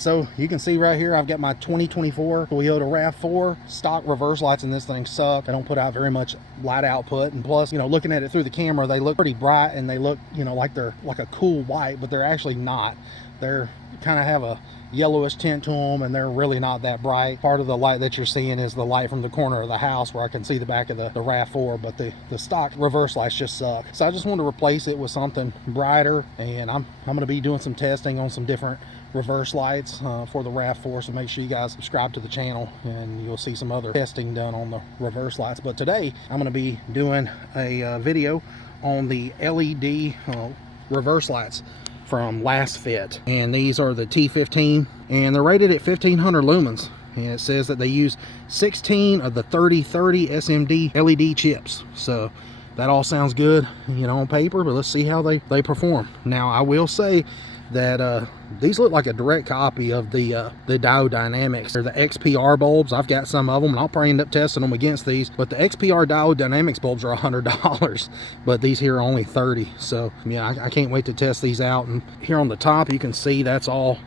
So you can see right here, I've got my 2024 Toyota RAV4. Stock reverse lights in this thing suck. They don't put out very much light output, and plus, you know, looking at it through the camera, they look pretty bright and they look, you know, like they're like a cool white, but they're actually not. They're kind of have a yellowish tint to them, and they're really not that bright. Part of the light that you're seeing is the light from the corner of the house where I can see the back of the RAV4, but the stock reverse lights just suck. So I just wanted to replace it with something brighter, and I'm going to be doing some testing on some different reverse lights for the RAV4, so make sure you guys subscribe to the channel and you'll see some other testing done on the reverse lights. But today I'm going to be doing a video on the LED reverse lights from LASFIT, and these are the T15, and they're rated at 1500 lumens, and it says that they use 16 of the 3030 SMD LED chips. So that all sounds good, you know, on paper, but let's see how they perform. Now I will say that these look like a direct copy of the diode dynamics. They're the XPR bulbs. I've got some of them, and I'll probably end up testing them against these, but the XPR diode dynamics bulbs are $100, but these here are only 30. So yeah, I can't wait to test these out. And here on the top you can see that's all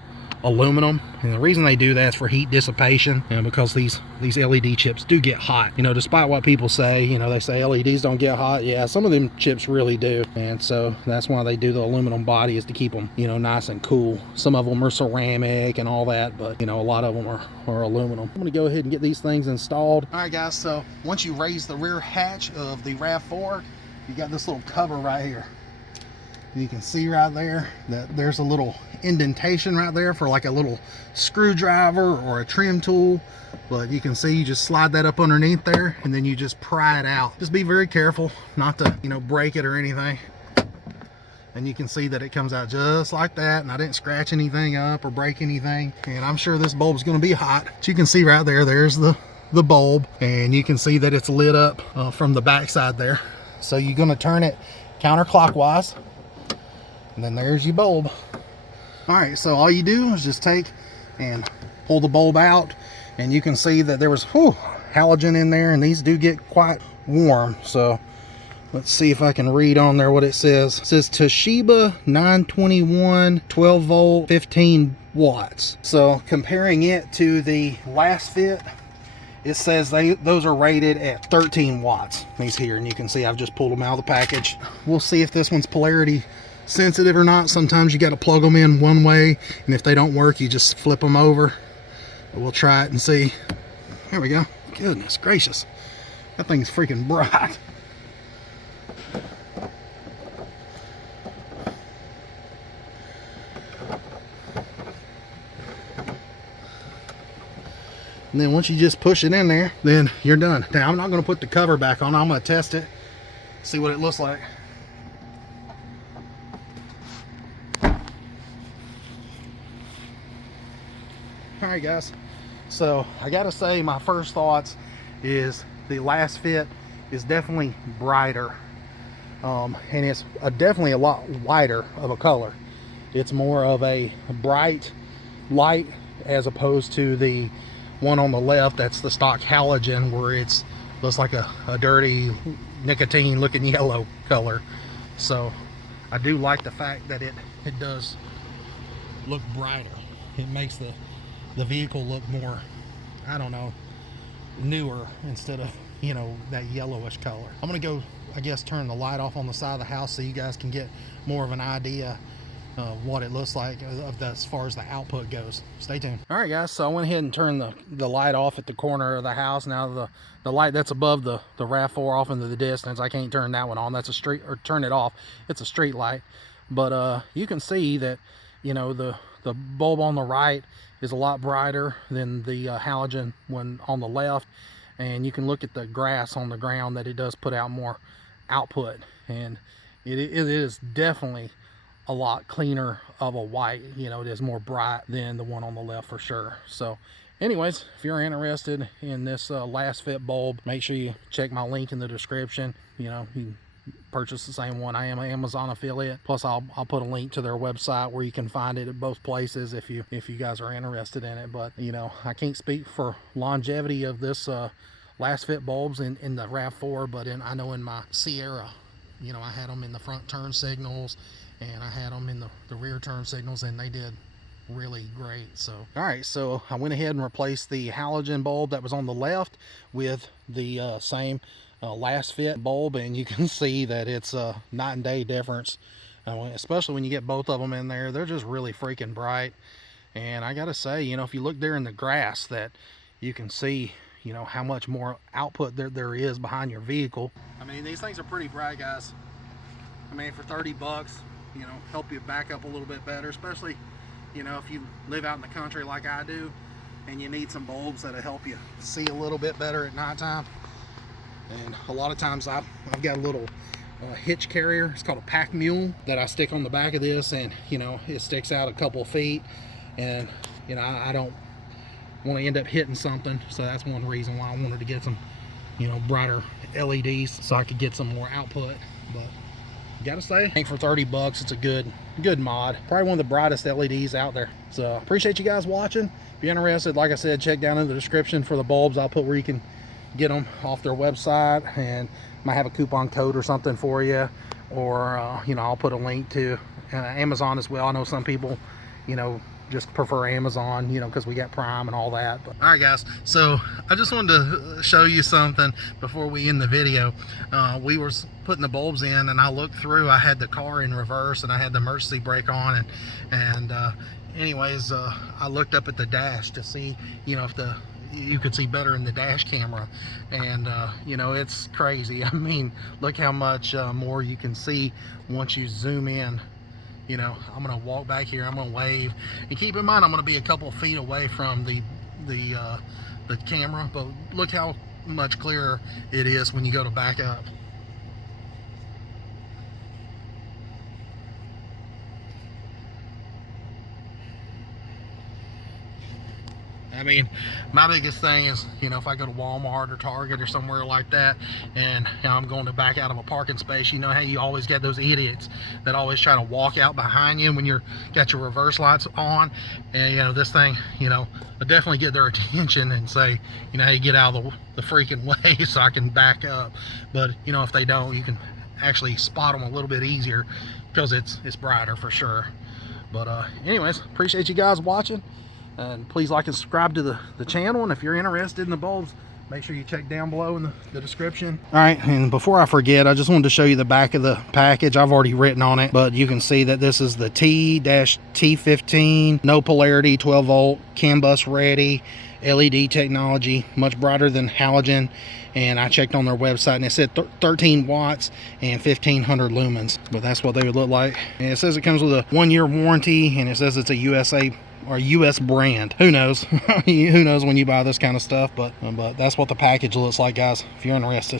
aluminum, and the reason they do that is for heat dissipation, you know, because these LED chips do get hot. You know, despite what people say, you know, they say LEDs don't get hot. Yeah, some of them chips really do, and so that's why they do the aluminum body, is to keep them, you know, nice and cool. Some of them are ceramic and all that, but you know, a lot of them are aluminum. I'm gonna go ahead and get these things installed. All right guys, so once you raise the rear hatch of the RAV4, you got this little cover right here. You can see right there that there's a little indentation right there for like a little screwdriver or a trim tool, but you can see you just slide that up underneath there and then you just pry it out. Just be very careful not to, you know, break it or anything. And you can see that it comes out just like that, and I didn't scratch anything up or break anything. And I'm sure this bulb's going to be hot. But you can see right there, there's the bulb, and you can see that it's lit up from the back side there. So you're going to turn it counterclockwise, and then there's your bulb. All right, so all you do is just take and pull the bulb out, and you can see that there was halogen in there, and these do get quite warm. So let's see if I can read on there what it says. It says Toshiba 921 12 volt 15 watts. So comparing it to the LASFIT, it says those are rated at 13 watts, these here, and you can see I've just pulled them out of the package. We'll see if this one's polarity sensitive or not. Sometimes you got to plug them in one way, and if they don't work, you just flip them over. But we'll try it and see. There we go. Goodness gracious, that thing's freaking bright. And then once you just push it in there, then you're done. Now I'm not going to put the cover back on. I'm going to test it, see what it looks like. Alright guys, so I gotta say, my first thoughts is the LASFIT is definitely brighter, and it's definitely a lot whiter of a color. It's more of a bright light as opposed to the one on the left that's the stock halogen, where it's looks like a dirty nicotine looking yellow color. So I do like the fact that it does look brighter. It makes the vehicle look more, I don't know, newer, instead of, you know, that yellowish color. I'm gonna go, I guess, turn the light off on the side of the house so you guys can get more of an idea of what it looks like as far as the output goes. Stay tuned. All right guys, so I went ahead and turned the light off at the corner of the house. Now the light that's above the RAV4 off into the distance, I can't turn that one on. That's a street, or turn it off. It's a street light. But you can see that, you know, the bulb on the right is a lot brighter than the halogen one on the left, and you can look at the grass on the ground that it does put out more output, and it is definitely a lot cleaner of a white. You know, it is more bright than the one on the left for sure. So anyways, if you're interested in this LASFIT bulb, make sure you check my link in the description. You know, you can purchase the same one. I am an Amazon affiliate, plus I'll put a link to their website where you can find it at both places if you guys are interested in it. But you know, I can't speak for longevity of this LASFIT bulbs in the RAV4, but I know in my Sierra, you know, I had them in the front turn signals and I had them in the rear turn signals, and they did really great. So all right, so I went ahead and replaced the halogen bulb that was on the left with the same LASFIT bulb, and you can see that it's a night and day difference, especially when you get both of them in there. They're just really freaking bright. And I gotta say, you know, if you look there in the grass, that you can see, you know, how much more output there is behind your vehicle. I mean, these things are pretty bright, guys. I mean, for 30 bucks, you know, help you back up a little bit better, especially, you know, if you live out in the country like I do and you need some bulbs that'll help you see a little bit better at nighttime. And a lot of times I've got a little hitch carrier. It's called a pack mule that I stick on the back of this, and you know, it sticks out a couple feet, and you know, I don't want to end up hitting something. So that's one reason why I wanted to get some, you know, brighter LEDs so I could get some more output. But gotta say, I think for 30 bucks, it's a good mod. Probably one of the brightest LEDs out there. So appreciate you guys watching. If you're interested, like I said, check down in the description for the bulbs. I'll put where you can get them off their website, and might have a coupon code or something for you, or you know, I'll put a link to Amazon as well. I know some people, you know, just prefer Amazon, you know, because we got Prime and all that. But all right, guys, so I just wanted to show you something before we end the video. We were putting the bulbs in, and I looked through. I had the car in reverse, and I had the emergency brake on, and anyways, I looked up at the dash to see, you know, if you could see better in the dash camera, and you know, it's crazy. I mean, look how much more you can see once you zoom in. You know, I'm gonna walk back here, I'm gonna wave, and keep in mind I'm gonna be a couple of feet away from the camera, but look how much clearer it is when you go to back up. I mean, my biggest thing is, you know, if I go to Walmart or Target or somewhere like that, and you know, I'm going to back out of a parking space, you know how you always get those idiots that always try to walk out behind you when you're got your reverse lights on. And you know, this thing, you know, I definitely get their attention and say, you know, hey, get out of the freaking way so I can back up. But you know, if they don't, you can actually spot them a little bit easier because it's brighter for sure. But anyways, appreciate you guys watching. And please like and subscribe to the channel, and if you're interested in the bulbs, make sure you check down below in the description. All right, and before I forget, I just wanted to show you the back of the package. I've already written on it, but you can see that this is the T-T15, no polarity, 12 volt, CAN bus ready, LED technology, much brighter than halogen. And I checked on their website, and it said 13 watts and 1500 lumens, but that's what they would look like. And it says it comes with a 1-year warranty, and it says it's a USA or US brand. Who knows? Who knows when you buy this kind of stuff, but that's what the package looks like, guys, if you're interested.